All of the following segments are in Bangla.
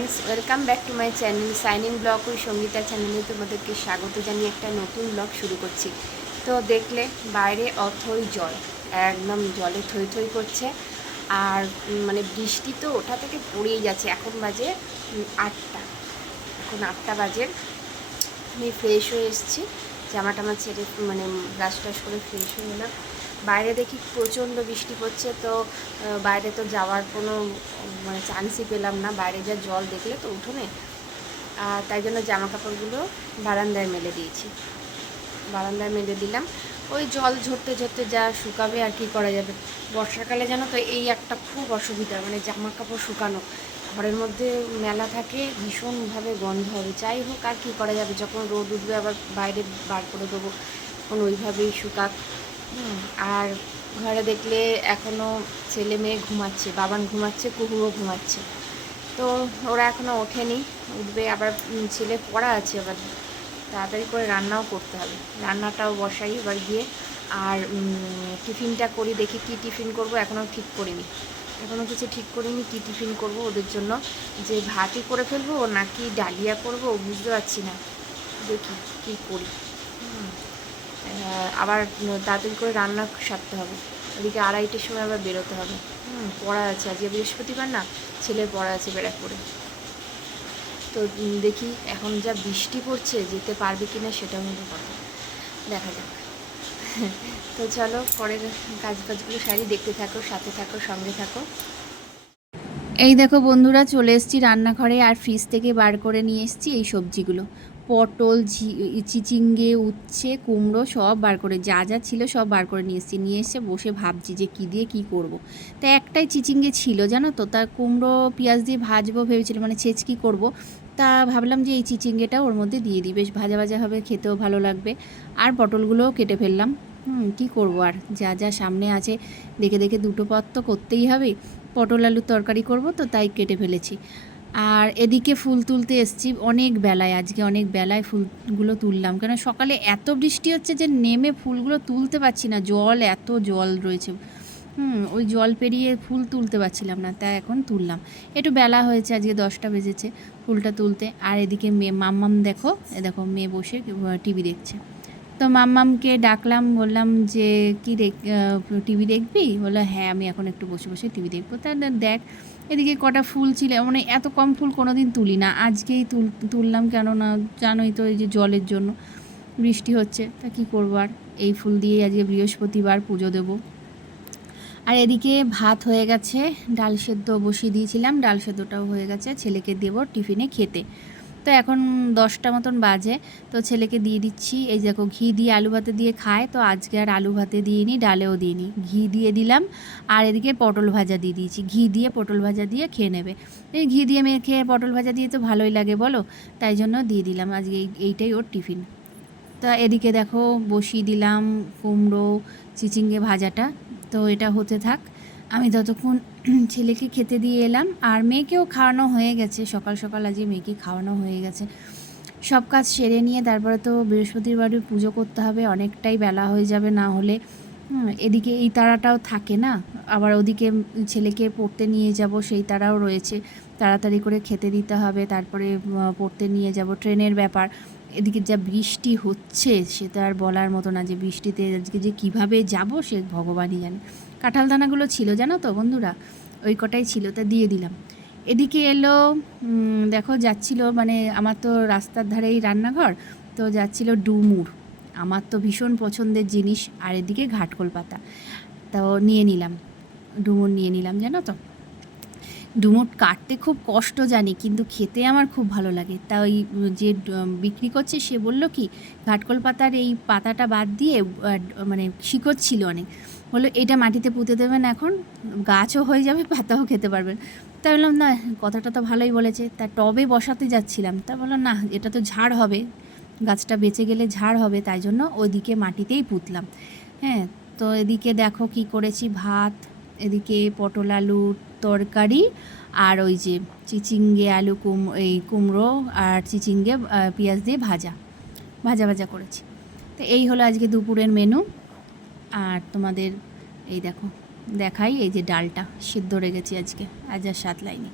Friends, welcome back to my channel signing blog ওই সঙ্গীতা চ্যানেলে তোমাদেরকে স্বাগত জানিয়ে একটা নতুন ব্লগ শুরু করছি। তো দেখলে বাইরে অথই জল, একদম জলে থই থই করছে। আর মানে বৃষ্টি তো ওটা থেকে পড়েই যাচ্ছে। এখন বাজে 8টা, এখন 8টা বাজে। আমি ফ্রেশ হয়ে এসেছি, জামা টামা ছেড়ে মানে ব্রাশ টাশ করে ফ্রেশ হয়ে এলাম। বাইরে দেখি প্রচণ্ড বৃষ্টি পড়ছে, তো বাইরে তো যাওয়ার কোনো মানে চান্সই পেলাম না। বাইরে যা জল দেখলে তো উঠোনে, তাই জন্য জামা কাপড়গুলো বারান্দায় মেলে দিয়েছি। বারান্দায় মেলে দিলাম, ওই জল ঝরতে ঝরতে যা শুকাবে আর কি করা যাবে। বর্ষাকালে জানো তো এই একটা খুব অসুবিধা, মানে জামা কাপড় শুকানো। ঘরের মধ্যে মেলা থাকে, ভীষণভাবে গন্ধ হবে। যাই হোক, আর কী করা যাবে, যখন রোদ উঠবে আবার বাইরে বার করে দেবো, তখন ওইভাবেই শুকাক। আর ঘরে দেখলে এখনও ছেলে মেয়ে ঘুমাচ্ছে, বাবান ঘুমাচ্ছে, কুহুও ঘুমাচ্ছে। তো ওরা এখনও ওঠেনি, উঠবে। আবার ছেলে পড়া আছে, আবার তাড়াতাড়ি করে রান্নাও করতে হবে। রান্নাটাও বসাই এবার গিয়ে। আর টিফিনটা করি, দেখি কি টিফিন করব, এখনও ঠিক করিনি। এখনও কিছু ঠিক করিনি কী টিফিন করব ওদের জন্য, যে ভাতই করে ফেলবো নাকি ডালিয়া করব বুঝতে পারছি না। দেখি কী করি। আবার তাড়াতাড়ি করে রান্না সারতে হবে। ওদিকে 2:30টার সময় আবার বেরোতে হবে। পড়া আছে, আজকে বৃহস্পতিবার না, ছেলের পড়া আছে ব্যারাকপুরে। তো দেখি এখন যা বৃষ্টি পড়ছে, যেতে পারবে কি না সেটা হলো কথা, দেখা যাক। তো চলো পরের কাজগুলো সারি, দেখতে থাকো, সাথে থাকো, সঙ্গে থাকো। এই দেখো বন্ধুরা, চলে এসেছি রান্নাঘরে, আর ফ্রিজ থেকে বার করে নিয়ে এসেছি এই সবজিগুলো। পটল, চিচিঙ্গে, উচ্ছে, কুমড়ো সব বার করে, যা যা ছিল সব বার করে নিয়ে এসেছি। নিয়ে এসে বসে ভাবছি যে কী দিয়ে কী করব। তা একটাই চিচিঙ্গে ছিল জানো তো, তার কুমড়ো পেঁয়াজ দিয়ে ভাজবো ভেবেছিলাম, মানে ছেঁচকি করব। তা ভাবলাম যে এই চিচিঙ্গেটা ওর মধ্যে দিয়ে দিই, বেশ ভাজা ভাজা হবে, খেতেও ভালো লাগবে। আর পটলগুলোও কেটে ফেললাম। কি করব, আর যা যা সামনে আছে দেখে দেখে দুটো পদ তো করতেই হবে। পটল আলুর তরকারি করব, তো তাই কেটে ফেলেছি। আর এদিকে ফুল তুলতে এসেছি অনেক বেলায়, আজকে অনেক বেলায় ফুলগুলো তুললাম, কেন সকালে এত বৃষ্টি হচ্ছে যে নেমে ফুলগুলো তুলতে পারছি না, এত জল রয়েছে। ওই জল পেরিয়ে ফুল তুলতে পারছিলাম না, তাই এখন তুললাম। একটু বেলা হয়েছে, আজকে 10টা বেজেছে ফুলটা তুলতে। আর এদিকে মেয়ে মাম্মাম, দেখো দেখো মেয়ে বসে টিভি দেখছে। তো মাম্মামকে ডাকলাম, বললাম যে কী টিভি দেখবি? বললো হ্যাঁ, আমি এখন একটু বসে বসে টিভি দেখবো। তা দেখ, এদিকে কটা ফুল ছিল, মানে এত কম ফুল কোনো দিন তুলি না, আজকেই তুললাম। কেননা জানোই তো এই যে জলের জন্য বৃষ্টি হচ্ছে, তা কী করবো। আর এই ফুল দিয়েই আজকে বৃহস্পতিবার পুজো দেবো। আর এদিকে ভাত হয়ে গেছে, ডাল সেদ্ধ বসিয়ে দিয়েছিলাম, ডাল সেদ্ধটাও হয়ে গেছে, ছেলেকে দেবো টিফিনে খেতে। তো এখন 10টা মতন বাজে, তো ছেলেকে দিয়ে দিচ্ছি। এই দেখো ঘি দিয়ে আলু ভাতে দিয়ে খায়, তো আজকে আর আলু ভাতে দিইনি, ডালেও দিইনি, ঘি দিয়ে দিলাম। আর এদিকে পটল ভাজা দিয়ে দিয়েছি, ঘি দিয়ে পটল ভাজা দিয়ে খেয়ে নেবে। এই ঘি দিয়ে মেখে পটল ভাজা দিয়ে তো ভালোই লাগে বলো, তাই জন্য দিয়ে দিলাম আজকে, এইটাই ওর টিফিন। তা এদিকে দেখো বসিয়ে দিলাম কুমড়ো চিচিঙ্গে ভাজাটা, তো এটা হতে থাক। আমি ততক্ষণ ছেলেকে খেতে দিয়ে এলাম, আর মেয়েকেও খাওয়ানো হয়ে গেছে, সকাল সকাল আজকে মেয়েকে খাওয়ানো হয়ে গেছে। সব কাজ সেরে নিয়ে তারপরে তো বৃহস্পতিবারে পুজো করতে হবে, অনেকটাই বেলা হয়ে যাবে না হলে। এদিকে এই তাড়াটাও থাকে না, আবার ওদিকে ছেলেকে পড়তে নিয়ে যাব, সেই তাড়াও রয়েছে। তাড়াতাড়ি করে খেতে দিতে হবে, তারপরে পড়তে নিয়ে যাব, ট্রেনের ব্যাপার। এদিকে যা বৃষ্টি হচ্ছে সেটা আর বলার মতো না, যে বৃষ্টিতে আজকে যে কীভাবে যাব সে ভগবানই জানে। কাঁঠাল দানাগুলো ছিল জানো তো বন্ধুরা, ওই কটাই ছিল, তা দিয়ে দিলাম। এদিকে এলো, দেখো যাচ্ছিল, মানে আমার তো রাস্তার ধারেই রান্নাঘর, তো যাচ্ছিল ডুমুর, আমার তো ভীষণ পছন্দের জিনিস। আর এদিকে ঘাটকোল পাতা, তো নিয়ে নিলাম, ডুমুর নিয়ে নিলাম জানো তো। ডুমুর কাটতে খুব কষ্ট জানি, কিন্তু খেতে আমার খুব ভালো লাগে। তা ওই যে বিক্রি করছে সে বলল কি, ঘাটকোল পাতার এই পাতাটা বাদ দিয়ে, মানে শিকড় ছিল অনেক, বললো এটা মাটিতে পুঁতে দেবেন, এখন গাছও হয়ে যাবে, পাতাও খেতে পারবেন। তা বললাম না, কথাটা তো ভালোই বলেছে। তা টবে বসাতে যাচ্ছিলাম, তা বললাম না, এটা তো ঝাড় হবে, গাছটা বেঁচে গেলে ঝাড় হবে, তাই জন্য ওইদিকে মাটিতেই পুঁতলাম। হ্যাঁ, তো এদিকে দেখো কি করেছি, ভাত, এদিকে পটল আলুর তরকারি, আর ওই যে চিচিঙ্গে আলু এই কুমড়ো আর চিচিঙ্গে পেঁয়াজ দিয়ে ভাজা ভাজা করেছি। তো এই হলো আজকে দুপুরের মেনু। আর তোমাদের এই দেখো দেখাই, এই যে ডালটা সিদ্ধ রেখেছি আজকে, আজ আর সাত লাইনি।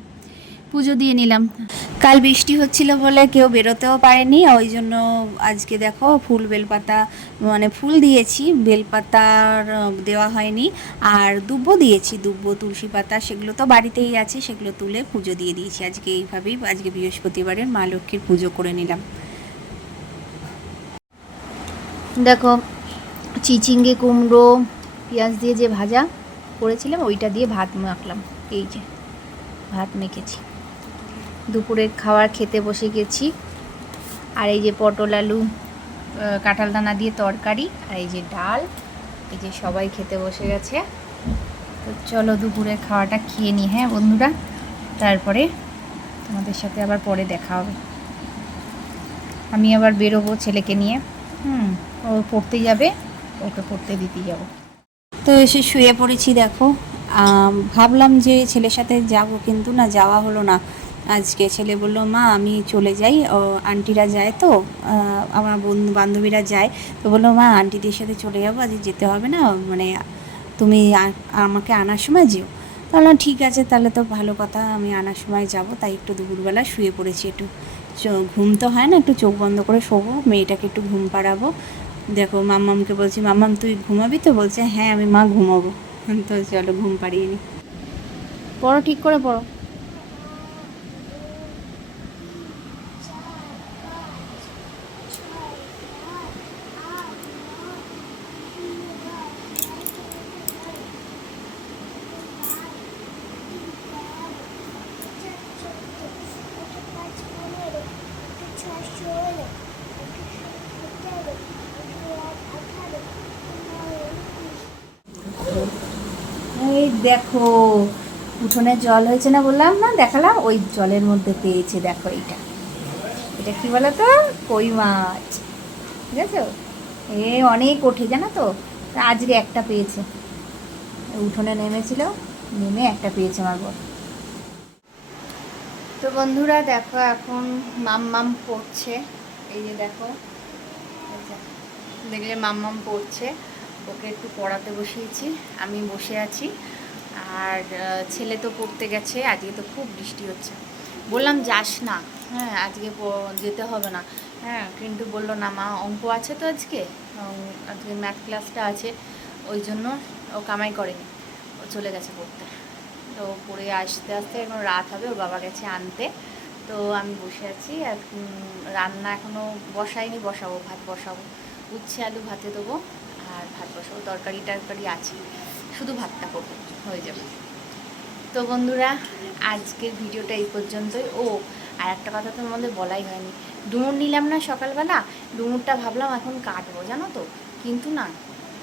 পুজো দিয়ে নিলাম। কাল বৃষ্টি হচ্ছিল বলে কেউ বেরোতেও পারেনি, ওই জন্য আজকে দেখো ফুল বেলপাতা মানে ফুল দিয়েছি, বেলপাতার দেওয়া হয়নি। আর দুব্বো দিয়েছি, দুব্বো তুলসী পাতা সেগুলো তো বাড়িতেই আছে, সেগুলো তুলে পুজো দিয়ে দিয়েছি। আজকে এইভাবেই আজকে বৃহস্পতিবারের মা লক্ষ্মীর পুজো করে নিলাম। দেখো চিচিঙ্গে কুমড়ো পেঁয়াজ দিয়ে যে ভাজা করেছিলাম ওইটা দিয়ে ভাত মাখলাম। এই যে ভাত মেখেছি, দুপুরে খাবার খেতে বসে গেছি। আর এই যে পটল আলু কাঁঠাল দানা দিয়ে তরকারি, আর এই যে ডাল, এই যে সবাই খেতে বসে গেছে। তো চলো দুপুরের খাওয়াটা খেয়ে নিই হ্যাঁ বন্ধুরা, তারপরে তোমাদের সাথে আবার পরে দেখা হবে। আমি আবার বেরোবো ছেলেকে নিয়ে, ও পড়তে যাবে, ওকে পড়তে দিতে যাব। তো এসে শুয়ে পড়েছি দেখো। ভাবলাম যে ছেলের সাথে যাব, কিন্তু না যাওয়া হলো না। আজকে ছেলে বলল মা আমি চলে যাই, আন্টিরা যায় তো, আমার বন্ধু বান্ধবীরা যায়, তো বললো মা আন্টিদের সাথে চলে যাবো, আজকে যেতে হবে না, মানে তুমি আমাকে আনার সময় যেও। তাহলে ঠিক আছে, তাহলে তো ভালো কথা, আমি আনার সময় যাব। তাই একটু দুপুরবেলা শুয়ে পড়েছি, একটু ঘুম তো হয় না, একটু চোখ বন্ধ করে শোবো, মেয়েটাকে একটু ঘুম পাড়াবো। দেখো মাম্মামকে বলছি মাম্মাম তুই ঘুমাবি তো, বলছে হ্যাঁ আমি মা ঘুমাবো। তো চলো ঘুম পাড়িয়ে নি। পড়ো, ঠিক করে পড়ো। এই দেখো উঠোনে জল হয়েছে না, বললাম না, দেখালাম, ওই জলের মধ্যে পেয়েছে। দেখো এইটা, এটা কি বলো তো, কই মাছ, ঠিক আছে। এ অনেক ওঠে জানো তো, তা আজকে একটা পেয়েছে, উঠোনে নেমেছিল, নেমে একটা পেয়েছে আমার বর। তো বন্ধুরা দেখো এখন মাম্মাম পড়ছে, এই যে দেখো, দেখলে মাম্মাম পড়ছে, ওকে একটু পড়াতে বসিয়েছি, আমি বসে আছি। আর ছেলে তো পড়তে গেছে, আজকে তো খুব বৃষ্টি হচ্ছে, বললাম যাস না, হ্যাঁ আজকে যেতে হবে না, হ্যাঁ কিন্তু বললো না মা অঙ্ক আছে তো আজকে, আজকে ম্যাথ ক্লাসটা আছে, ওই জন্য ও কামাই করেনি, ও চলে গেছে পড়তে। তো পড়ে আসতে আসতে এখন রাত হবে, ওর বাবা গেছে আনতে। তো আমি বসে আছি, আর রান্না এখনও বসাইনি, বসাবো, ভাত বসাবো, উচ্ছে আলু ভাতে দেবো, আর ভাত বসাবো, তরকারি টরকারি আছে, শুধু ভাতটা করবো, হয়ে যাবে। তো বন্ধুরা আজকের ভিডিওটা এই পর্যন্তই। ও আর একটা কথা তো আমাদের বলাই হয়নি, ডুমুর নিলাম না সকালবেলা, ডুমুরটা ভাবলাম এখন কাটবো জানো তো, কিন্তু না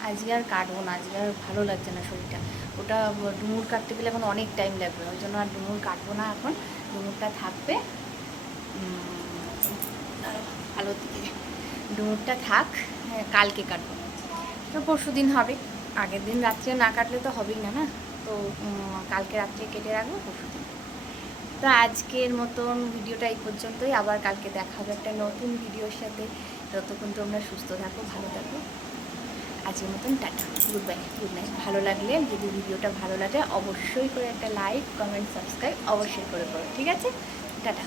আজকে আর কাটবো না, আজকে আর ভালো লাগছে না শরীরটা, ওটা ডুমুর কাটতে গেলে এখন অনেক টাইম লাগবে, ওই জন্য আর ডুমুর কাটবো না এখন, ডুমুরটা থাকবে, ভালো দিকে ডুমুরটা থাক, কালকে কাটবো, তো পরশু দিন হবে, আগের দিন রাত্রে না কাটলে তো হবেই না, না তো কালকে রাত্রে কেটে রাখবো, পরশু দিন। তো আজকের মতন ভিডিওটা এই পর্যন্তই, আবার কালকে দেখা হবে একটা নতুন ভিডিওর সাথে। ততক্ষণ তোমরা সুস্থ থাকো, ভালো থাকো, আজকের মতন tata, good bye, good night. ভালো লাগলে, যদি ভিডিওটা ভালো লাগে অবশ্যই করে একটা লাইক কমেন্ট সাবস্ক্রাইব অবশ্যই করে করো, ঠিক আছে, টাটা।